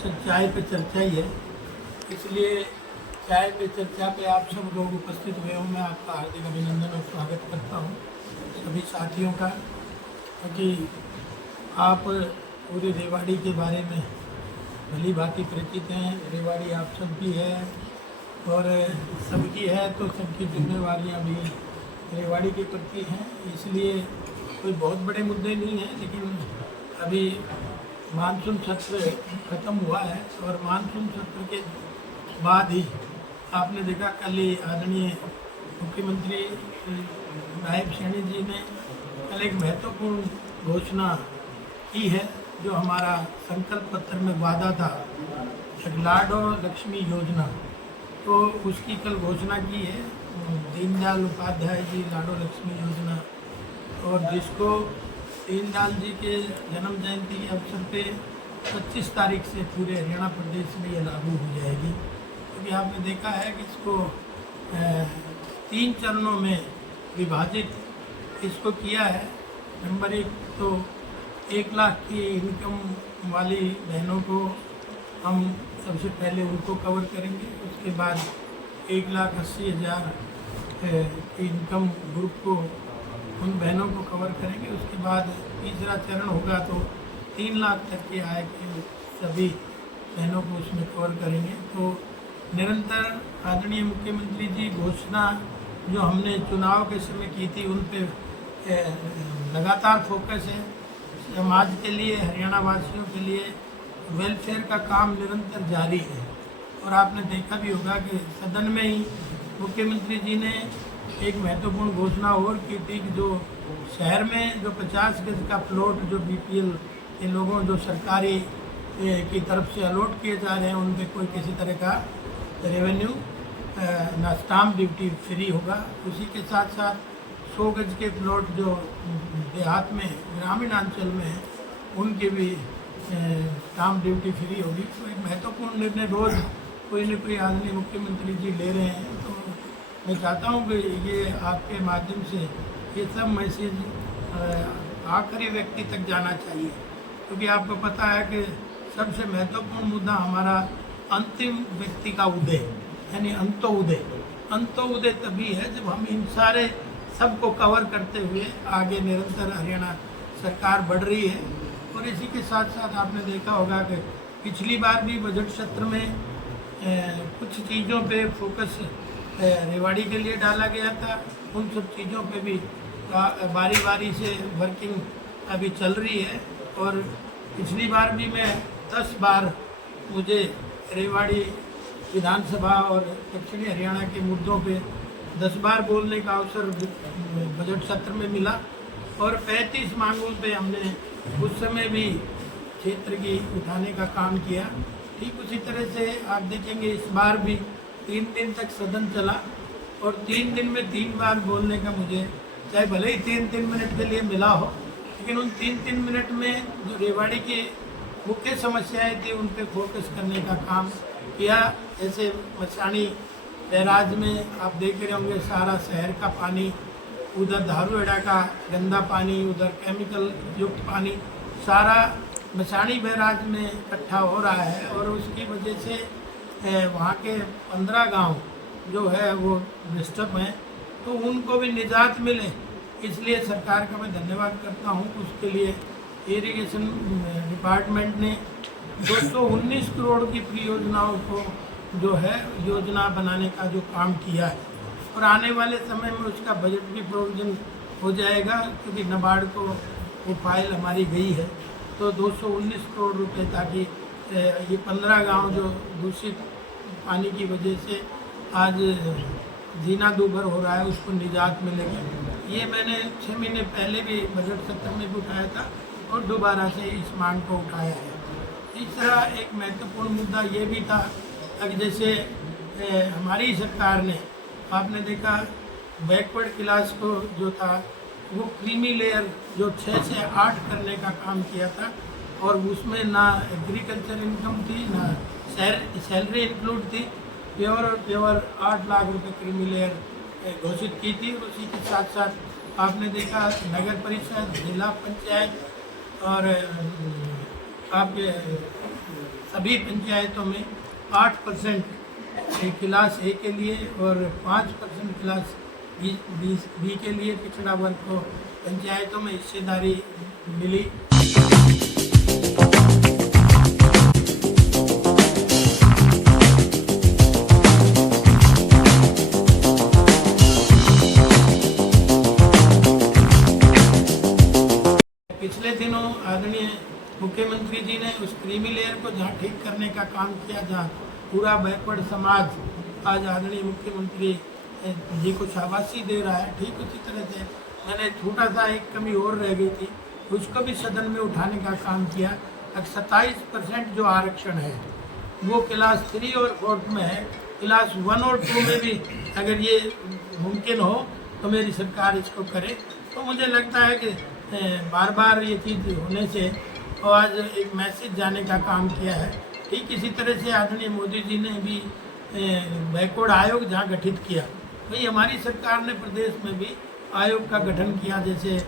चाय पे चर्चा ही है, इसलिए चाय पे चर्चा पे आप सब लोग उपस्थित हुए हो। मैं आपका हार्दिक अभिनंदन और स्वागत करता हूँ सभी साथियों का, क्योंकि आप पूरी रेवाड़ी के बारे में भली भांति परिचित हैं। रेवाड़ी आप सबकी है और सबकी है तो सबकी जिम्मेवारियाँ भी रेवाड़ी के प्रति हैं, इसलिए कोई बहुत बड़े मुद्दे नहीं हैं। लेकिन अभी मानसून सत्र खत्म हुआ है और मानसून सत्र के बाद ही आपने देखा कल ही आदरणीय मुख्यमंत्री नायब सैनी जी ने कल एक महत्वपूर्ण घोषणा की है, जो हमारा संकल्प पत्र में वादा था, एक लाडो लक्ष्मी योजना। तो उसकी कल घोषणा की है, दीनदयाल उपाध्याय जी लाडो लक्ष्मी योजना, और जिसको दीनदयाल जी के जन्म जयंती के अवसर पे 25 तारीख से पूरे हरियाणा प्रदेश में ये लागू हो जाएगी। क्योंकि आपने देखा है कि इसको 3 चरणों में विभाजित इसको किया है। नंबर 1 तो 1 लाख की इनकम वाली बहनों को हम सबसे पहले उनको कवर करेंगे, उसके बाद 1,80,000 की इनकम ग्रुप को उन बहनों को कवर करेंगे। उसके बाद तीसरा चरण होगा तो 3 लाख तक के आय के सभी बहनों को उसमें कवर करेंगे। तो निरंतर आदरणीय मुख्यमंत्री जी घोषणा जो हमने चुनाव के समय की थी उन पे लगातार फोकस है। समाज के लिए, हरियाणा वासियों के लिए वेलफेयर का काम निरंतर जारी है। और आपने देखा भी होगा कि सदन में ही मुख्यमंत्री जी ने एक महत्वपूर्ण घोषणा और की थी कि जो शहर में जो 50 गज का प्लॉट जो बीपीएल के लोगों जो सरकारी की तरफ से अलॉट किए जा रहे हैं उन पर कोई किसी तरह का रेवेन्यू ना स्टाम्प ड्यूटी फ्री होगा। उसी के साथ साथ 100 गज के प्लॉट जो देहात में ग्रामीण अंचल में है उनके भी स्टाम्प ड्यूटी फ्री होगी। तो एक महत्वपूर्ण निर्णय रोज़ कोई न कोई आदरणीय मुख्यमंत्री जी ले रहे हैं। तो मैं चाहता हूँ कि ये आपके माध्यम से ये सब मैसेज आखिरी व्यक्ति तक जाना चाहिए, क्योंकि आपको पता है कि सबसे महत्वपूर्ण मुद्दा हमारा अंतिम व्यक्ति का उदय, यानी अंत्योदय। अंत्योदय तभी है जब हम इन सारे सबको कवर करते हुए आगे निरंतर हरियाणा सरकार बढ़ रही है। और इसी के साथ साथ आपने देखा होगा कि पिछली बार भी बजट सत्र में कुछ चीज़ों पे फोकस रेवाड़ी के लिए डाला गया था। उन सब चीज़ों पे भी बारी बारी से वर्किंग अभी चल रही है। और पिछली बार भी मैं 10 बार मुझे रेवाड़ी विधानसभा और दक्षिणी हरियाणा के मुद्दों पे 10 बार बोलने का अवसर बजट सत्र में मिला। और 35 मांगों पे हमने उस समय भी क्षेत्र की उठाने का काम किया। ठीक उसी तरह से आप देखेंगे इस बार भी 3 दिन तक सदन चला और 3 दिन में 3 बार बोलने का मुझे, चाहे भले ही 3-3 मिनट के लिए मिला हो, लेकिन उन 3-3 मिनट में जो रेवाड़ी की मुख्य समस्याएं थी उन पे फोकस करने का काम किया। जैसे मसानी बैराज में आप देख रहे होंगे सारा शहर का पानी, उधर धारूहेड़ा का गंदा पानी, उधर केमिकल युक्त पानी सारा मसानी बैराज में इकट्ठा हो रहा है। और उसकी वजह से वहाँ के 15 गांव जो है वो डिस्टर्ब हैं, तो उनको भी निजात मिले, इसलिए सरकार का मैं धन्यवाद करता हूँ। उसके लिए इरिगेशन डिपार्टमेंट ने 219 करोड़ की परियोजनाओं को जो है योजना बनाने का जो काम किया है। और आने वाले समय में उसका बजट भी प्रोविजन हो जाएगा, क्योंकि नाबार्ड को वो फाइल हमारी गई है। तो 219 करोड़ रुपए, ताकि ये 15 गांव जो दूषित पानी की वजह से आज जीना दूभर हो रहा है उसको निजात मिलेगी। ये मैंने 6 महीने पहले भी बजट सत्र में भी उठाया था और दोबारा से इस मांग को उठाया है। तीसरा एक महत्वपूर्ण मुद्दा ये भी था कि जैसे हमारी सरकार ने, आपने देखा बैकवर्ड क्लास को जो था वो क्रीमी लेयर जो 6 से 8 करने का काम किया था। और उसमें ना एग्रीकल्चर इनकम थी ना सैलरी इंक्लूड थी। प्योर और प्योर 8 लाख रुपए क्रीमी लेयर घोषित की थी। और उसी के साथ साथ आपने देखा नगर परिषद, जिला पंचायत और आपके सभी पंचायतों में 8% क्लास ए के लिए और 5% क्लास बी के लिए पिछड़ा वर्ग को पंचायतों में हिस्सेदारी मिली। पिछले दिनों आदरणीय मुख्यमंत्री जी ने उस क्रीमी लेयर को जहाँ ठीक करने का काम किया, जहाँ पूरा बैकवर्ड समाज आज आदरणीय मुख्यमंत्री जी को शाबाशी दे रहा है, ठीक उसी तरह से मैंने छोटा सा एक कमी और रह गई थी, उसको भी सदन में उठाने का काम किया। 27% जो आरक्षण है वो क्लास 3 और 4 में है, क्लास 1 और 2 में भी अगर ये मुमकिन हो तो मेरी सरकार इसको करे। तो मुझे लगता है कि बार बार ये चीज़ होने से और आज एक मैसेज जाने का काम किया है। ठीक इसी तरह से आदरणीय मोदी जी ने भी बैकवर्ड आयोग जहाँ गठित किया, वही हमारी सरकार ने प्रदेश में भी आयोग का गठन किया, जैसे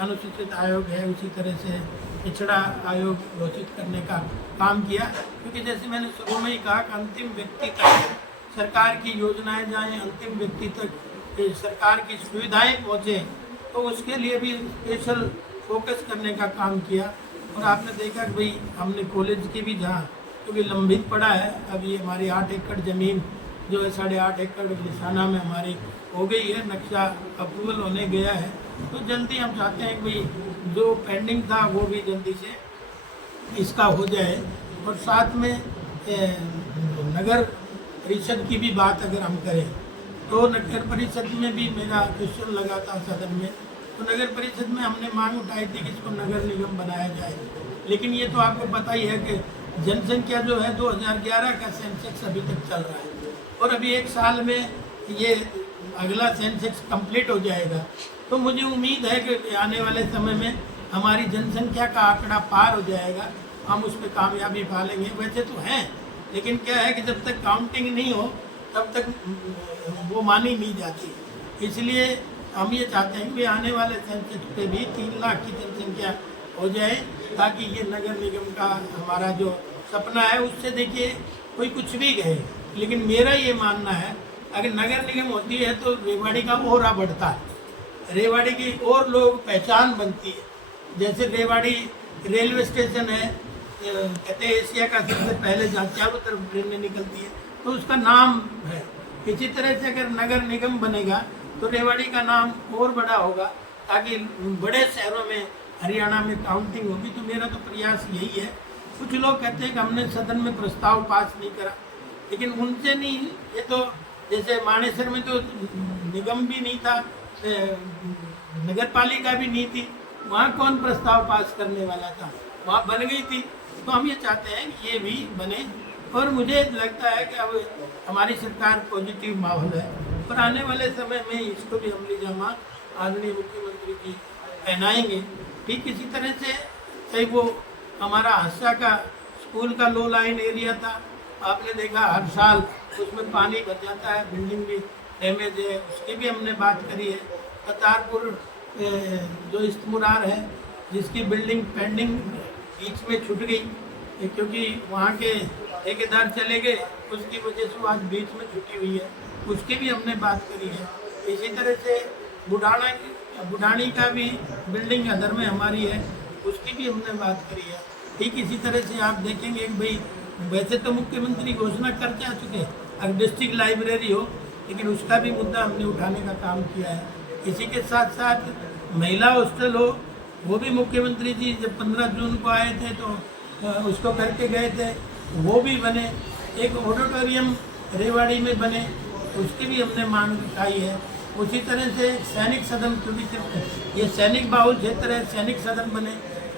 अनुसूचित आयोग है उसी तरह से पिछड़ा आयोग घोषित करने का काम किया। क्योंकि जैसे मैंने शुरू में ही कहा कि अंतिम व्यक्ति तक सरकार की योजनाएं जाएं, अंतिम व्यक्ति तक सरकार की सुविधाएं पहुँचे, तो उसके लिए भी स्पेशल फोकस करने का काम किया। और आपने देखा कि भाई हमने कॉलेज की भी जहाँ क्योंकि लंबित पड़ा है, अभी हमारी 8 एकड़ ज़मीन जो है 8.5 एकड़ निशाना में हमारी हो गई है, नक्शा अप्रूवल होने गया है। तो जल्दी हम चाहते हैं कि भाई जो पेंडिंग था वो भी जल्दी से इसका हो जाए। और साथ में नगर परिषद की भी बात अगर हम करें तो नगर परिषद में भी मेरा क्वेश्चन लगा था सदन में, तो नगर परिषद में हमने मांग उठाई थी कि इसको नगर निगम बनाया जाए। लेकिन ये तो आपको पता ही है कि जनसंख्या जो है 2011 का सेंसेक्स अभी तक चल रहा है और अभी 1 साल में ये अगला सेंसेक्स कंप्लीट हो जाएगा। तो मुझे उम्मीद है कि आने वाले समय में हमारी जनसंख्या का आंकड़ा पार हो जाएगा, हम उस पर कामयाबी पा लेंगे। वैसे तो हैं, लेकिन क्या है कि जब तक काउंटिंग नहीं हो तब तक वो मानी नहीं जाती। इसलिए हम ये चाहते हैं कि आने वाले सेंसस पे भी 3 लाख की जनसंख्या हो जाए, ताकि ये नगर निगम का हमारा जो सपना है उससे देखिए कोई कुछ भी कहे, लेकिन मेरा ये मानना है अगर नगर निगम होती है तो रेवाड़ी का ओरा बढ़ता है, रेवाड़ी की और लोग पहचान बनती है। जैसे रेवाड़ी रेलवे स्टेशन है, कहते हैं एशिया का सबसे पहले जहाँ चारों तरफ ट्रेनें निकलती है, तो उसका नाम है। इसी तरह से अगर नगर निगम बनेगा तो रेवाड़ी का नाम और बड़ा होगा, ताकि बड़े शहरों में हरियाणा में काउंटिंग होगी। तो मेरा तो प्रयास यही है। कुछ लोग कहते हैं कि हमने सदन में प्रस्ताव पास नहीं करा, लेकिन उनसे नहीं, ये तो जैसे मानेसर में तो निगम भी नहीं था, नगर पालिका भी नहीं थी, वहाँ कौन प्रस्ताव पास करने वाला था, वहाँ बन गई थी। तो हम ये चाहते हैं कि ये भी बने, और मुझे लगता है कि अब हमारी सरकार पॉजिटिव माहौल है और आने वाले समय में इसको भी अमली जामा आदरणीय मुख्यमंत्री जी पहनाएंगे। ठीक इसी तरह से चाहे वो हमारा हादसा का स्कूल का लो लाइन एरिया था, आपने देखा हर साल उसमें पानी भर जाता है, बिल्डिंग भी डैमेज है, उसकी भी हमने बात करी है। करतारपुर जो इस्तमुरार है जिसकी बिल्डिंग पेंडिंग बीच में छूट गई क्योंकि वहाँ के ठेकेदार चले गए, उसकी वजह से आज बीच में छुट्टी हुई है, उसकी भी हमने बात करी है। इसी तरह से बुढ़ानी का भी बिल्डिंग अदर में हमारी है, उसकी भी हमने बात करी है। ठीक इसी तरह से आप देखेंगे कि भाई वैसे तो मुख्यमंत्री घोषणा कर जा चुके अगर डिस्ट्रिक्ट लाइब्रेरी हो, लेकिन उसका भी मुद्दा हमने उठाने का काम किया है। इसी के साथ साथ महिला हॉस्टल हो, वो भी मुख्यमंत्री जी जब 15 जून को आए थे तो उसको करके गए थे, वो भी बने। एक ऑडिटोरियम रेवाड़ी में बने, उसकी भी हमने मांग उठाई है। उसी तरह से सैनिक सदन, क्योंकि ये सैनिक बाहुल क्षेत्र है, सैनिक सदन बने,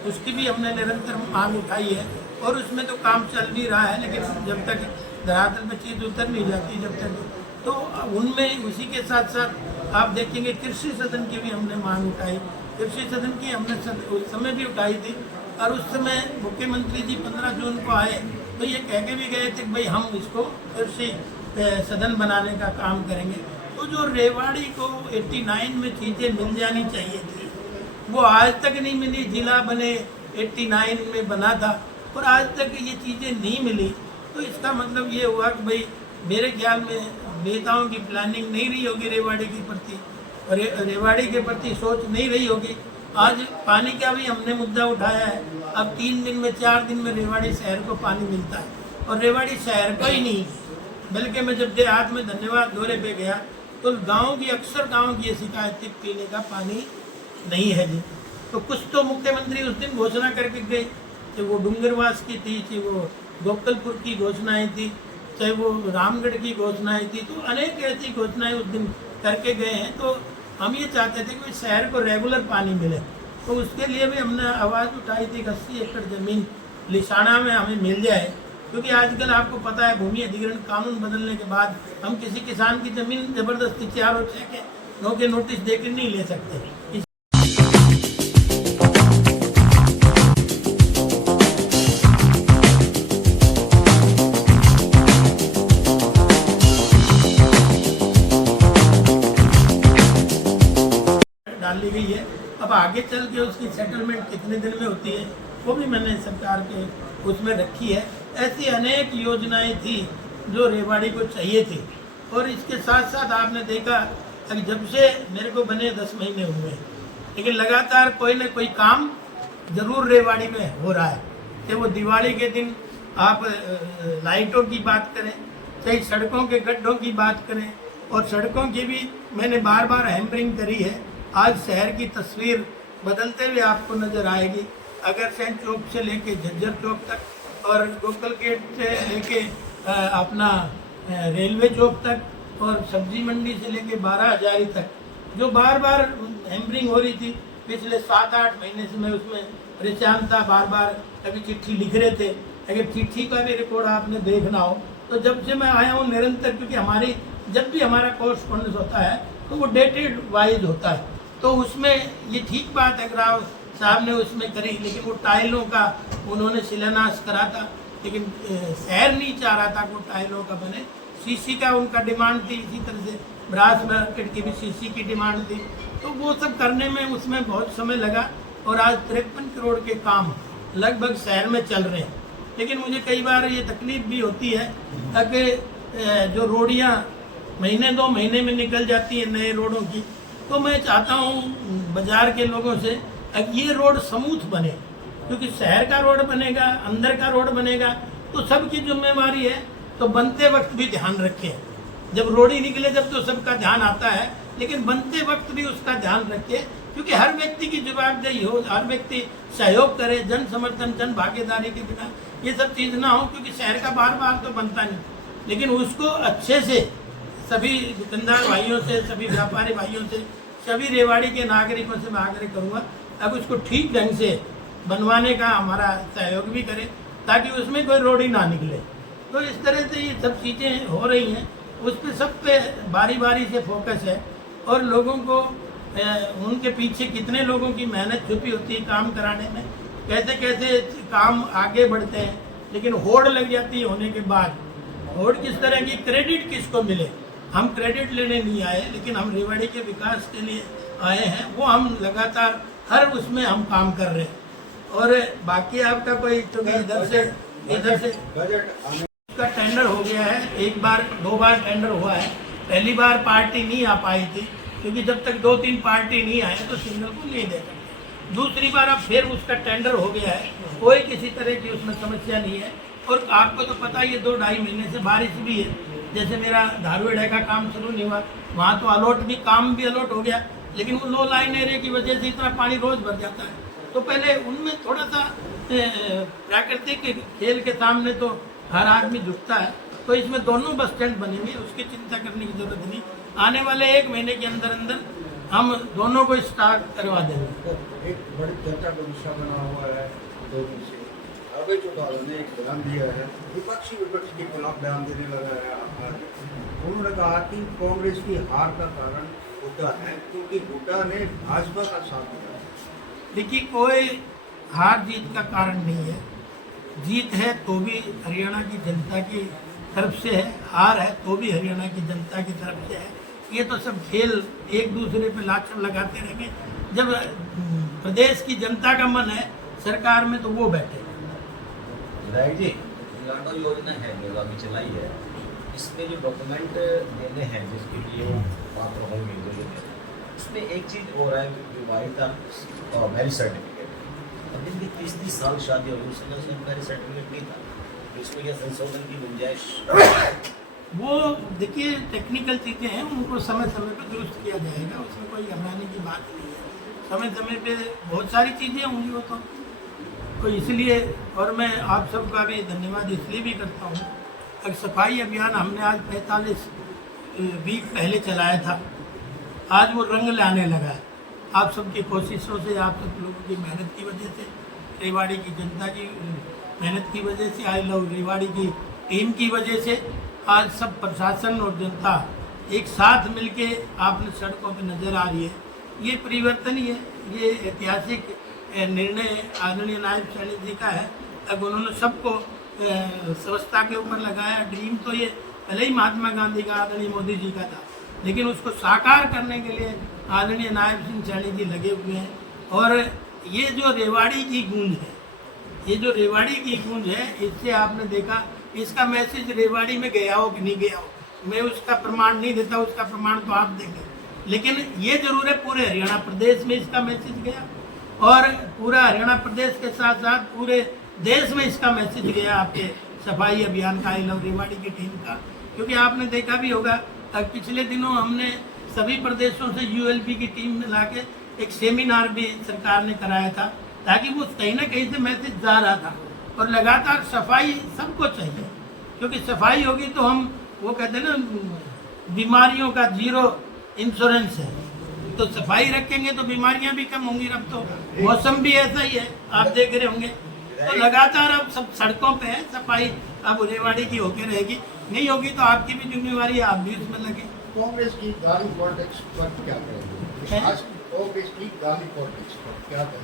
उसकी भी हमने निरंतर मांग उठाई है और उसमें तो काम चल भी रहा है, लेकिन जब तक धरातल में चीज़ उतर नहीं जाती जब तक, तो उनमें उसी के साथ साथ आप देखेंगे कृषि सदन की भी हमने मांग उठाई। कृषि सदन की हमने उस समय भी उठाई थी और उस समय मुख्यमंत्री जी 15 जून को आए तो ये कह के भी गए थे कि भाई हम इसको कृषि सदन बनाने का काम करेंगे। तो जो रेवाड़ी को 89 में चीज़ें मिल जानी चाहिए थी वो आज तक नहीं मिली। जिला बने 89 में बना था, और आज तक ये चीज़ें नहीं मिली, तो इसका मतलब ये हुआ कि भाई मेरे ख्याल में नेताओं की प्लानिंग नहीं रही होगी रेवाड़ी के प्रति, और रेवाड़ी के प्रति सोच नहीं रही होगी। आज पानी का भी हमने मुद्दा उठाया है, अब 3 दिन में 4 दिन में रेवाड़ी शहर को पानी मिलता है, और रेवाड़ी शहर को ही नहीं, बल्कि मैं जब देहात में धन्यवाद दौरे पे गया तो गांव की अक्सर गांव की ये शिकायत थी, पीने का पानी नहीं है जी। तो कुछ तो मुख्यमंत्री उस दिन घोषणा करके गए, चाहे वो डूंगरवास की थी, चाहे वो गोपालपुर की घोषणाएं थी, चाहे वो रामगढ़ की घोषणाएं थी, तो अनेक ऐसी घोषणाएं उस दिन करके गए हैं। तो हम ये चाहते थे कि शहर को रेगुलर पानी मिले, तो उसके लिए भी हमने आवाज़ उठाई थी कि 80 एकड़ ज़मीन लिसाना में हमें मिल जाए, क्योंकि आजकल आपको पता है भूमि अधिग्रहण कानून बदलने के बाद हम किसी किसान की ज़मीन ज़बरदस्ती 4 और 6 के नोटिस देकर नहीं ले सकते। डाल ली गई है, अब आगे चल के उसकी सेटलमेंट कितने दिन में होती है वो भी मैंने सरकार के उसमें रखी है। ऐसी अनेक योजनाएं थी जो रेवाड़ी को चाहिए थी, और इसके साथ साथ आपने देखा कि जब से मेरे को बने 10 महीने हुए, लेकिन लगातार कोई न कोई काम जरूर रेवाड़ी में हो रहा है। चाहे वो दिवाली के दिन आप लाइटों की बात करें, चाहे सड़कों के गड्ढों की बात करें, और सड़कों की भी मैंने बार बार हैमरिंग करी है। आज शहर की तस्वीर बदलते हुए आपको नज़र आएगी। अगर सैन चौक से लेके झज्जर चौक तक, और गोकल गेट से लेके अपना रेलवे चौक तक, और सब्जी मंडी से लेके 12 हजारी तक, जो बार बार हैमरिंग हो रही थी पिछले 7-8 महीने से मैं उसमें परेशान था। बार बार कभी चिट्ठी लिख रहे थे, अगर चिट्ठी का भी रिकॉर्ड आपने देखना हो तो जब से मैं आया हूँ निरंतर, क्योंकि हमारी जब भी हमारा कोर्सपोंडेंस होता है तो वो डेटेड वाइज होता है, तो उसमें ये ठीक बात है राव साहब ने उसमें करी, लेकिन वो टाइलों का उन्होंने शिलान्यास करा था, लेकिन शहर नहीं चाह रहा था कि वो टाइलों का बने। सीसी का उनका डिमांड थी, इसी तरह से ब्रास मार्केट की भी सीसी की डिमांड थी, तो वो सब करने में उसमें बहुत समय लगा, और आज 53 करोड़ के काम लगभग शहर में चल रहे हैं। लेकिन मुझे कई बार ये तकलीफ भी होती है कि जो रोडियाँ महीने 2 महीने में निकल जाती है नए रोडों की, तो मैं चाहता हूँ बाजार के लोगों से ये रोड स्मूथ बने, क्योंकि शहर का रोड बनेगा, अंदर का रोड बनेगा, तो सबकी जिम्मेवारी है। तो बनते वक्त भी ध्यान रखें, जब रोड ही निकले जब तो सबका ध्यान आता है, लेकिन बनते वक्त भी उसका ध्यान रखें, क्योंकि हर व्यक्ति की जवाबदेही हो, हर व्यक्ति सहयोग करे, जन समर्थन जन भागीदारी के बिना ये सब चीज़ ना हो, क्योंकि शहर का बार बार तो बनता नहीं, लेकिन उसको अच्छे से सभी दुकानदार भाइयों से, सभी व्यापारी भाइयों से, सभी रेवाड़ी के नागरिकों से मैं आग्रह करूँगा अब उसको ठीक ढंग से बनवाने का हमारा सहयोग भी करें, ताकि उसमें कोई रोड ही ना निकले। तो इस तरह से ये सब चीज़ें हो रही हैं, उस पर सब पे बारी बारी से फोकस है, और लोगों को उनके पीछे कितने लोगों की मेहनत छुपी होती है काम कराने में, कैसे कैसे काम आगे बढ़ते हैं, लेकिन होड़ लग जाती है होने के बाद। होड़ किस तरह की, क्रेडिट किसको मिले, हम क्रेडिट लेने नहीं आए, लेकिन हम रेवाड़ी के विकास के लिए आए हैं, वो हम लगातार हर उसमें हम काम कर रहे हैं। और बाकी आपका कोई तो इधर से का टेंडर हो गया है, 1 बार 2 बार टेंडर हुआ है। पहली बार पार्टी नहीं आ पाई थी, क्योंकि जब तक 2-3 पार्टी नहीं आए तो सिग्नल को नहीं दे सकते। दूसरी बार अब फिर उसका टेंडर हो गया है, कोई किसी तरह की उसमें समस्या नहीं है। और आपको तो पता ही है 2-2.5 महीने से बारिश भी है, जैसे मेरा धारवेड़ा का काम शुरू नहीं हुआ, वहाँ तो अलॉट भी काम भी अलॉट हो गया, लेकिन वो लो लाइन एरिया की वजह से इतना पानी रोज भर जाता है। तो पहले उनमें थोड़ा सा प्राकृतिक खेल के सामने तो हर आदमी झुकता है, तो इसमें दोनों बस स्टैंड बनेंगे, उसकी चिंता करने की जरूरत नहीं। आने वाले 1 महीने के अंदर अंदर हम दोनों को स्टार्ट करवा देंगे। एक बड़ी चर्चा का विषय बना हुआ है 2 दिन से, अभय चौटाला ने एक बयान दिया है, विपक्ष के खिलाफ बयान देने लगा है। उन्होंने कहा कि कांग्रेस की हार का कारण हुड्डा है, क्योंकि हुड्डा ने भाजपा का साथ दिया। देखिए, कोई हार जीत का कारण नहीं है, जीत है तो भी हरियाणा की जनता की तरफ से है, हार है तो भी हरियाणा की जनता की तरफ से है। ये तो सब खेल एक दूसरे पे लाछन लगाते रहेंगे। जब प्रदेश की जनता का मन है सरकार में तो वो बैठे, विधायक जी, लाडो योजना है जो अभी चलाई है, इसमें जो डॉक्यूमेंट देने हैं जिसके लिए वो पात्र होंगे जो देने हैं, उसमें एक चीज़ और है, विवाहिता और मैरिज सर्टिफिकेट। अब जिनकी 30-30 साल शादी हो गई उस समय उसमें मैरिज सर्टिफिकेट नहीं था, तो इसमें क्या संशोधन की गुंजाइश? वो देखिए टेक्निकल चीज़ें हैं, उनको समय समय पर दुरुस्त किया जाएगा, उसमें कोई घबराने की बात नहीं है। समय समय पे बहुत सारी चीज़ें होंगी वो तो इसलिए, और मैं आप सबका भी धन्यवाद इसलिए भी करता हूँ, अगर सफाई अभियान हमने आज 45 वीक पहले चलाया था, आज वो रंग लाने लगा है। आप सबकी कोशिशों से, आप सब लोगों की मेहनत की वजह से, रेवाड़ी की जनता की मेहनत की वजह से, आई लव रेवाड़ी की टीम की वजह से आज सब प्रशासन और जनता एक साथ मिलके आपने सड़कों पे नज़र आ रही है। ये परिवर्तन ही है, ये ऐतिहासिक निर्णय आदरणीय नायब सैनी जी का है। अब उन्होंने सबको स्वच्छता के ऊपर लगाया। ड्रीम तो ये पहले ही महात्मा गांधी का, आदरणीय मोदी जी का था, लेकिन उसको साकार करने के लिए आदरणीय नायब सिंह सैनी जी लगे हुए हैं। और ये जो रेवाड़ी की गूंज है, ये जो रेवाड़ी की गूंज है, इससे आपने देखा इसका मैसेज रेवाड़ी में गया हो कि नहीं गया हो, मैं उसका प्रमाण नहीं देता, उसका प्रमाण तो आप देंगे, लेकिन ये जरूर है पूरे हरियाणा प्रदेश में इसका मैसेज गया, और पूरा हरियाणा प्रदेश के साथ साथ पूरे देश में इसका मैसेज गया आपके सफाई अभियान का, आई लव रेवाड़ी की टीम का। क्योंकि आपने देखा भी होगा पिछले दिनों हमने सभी प्रदेशों से यूएलबी की टीम मिला के एक सेमिनार भी सरकार ने कराया था, ताकि वो कहीं ना कहीं से मैसेज जा रहा था। और लगातार सफाई सबको चाहिए, क्योंकि सफाई होगी तो हम, वो कहते हैं ना, बीमारियों का जीरो इंश्योरेंस है, तो सफाई रखेंगे तो बीमारियां भी कम होंगी। अब तो मौसम भी ऐसा ही है, आप देख रहे होंगे, तो लगातार अब सब सड़कों पे है सफाई। अब रेवाड़ी की होके रहेगी, नहीं होगी तो आपकी भी जिम्मेवारी है, आप भी उसमें लगे। कांग्रेस की गाली पॉलिटिक्स पर क्या करेंगे? आज कांग्रेस की गाली पॉलिटिक्स पर क्या करेंगे?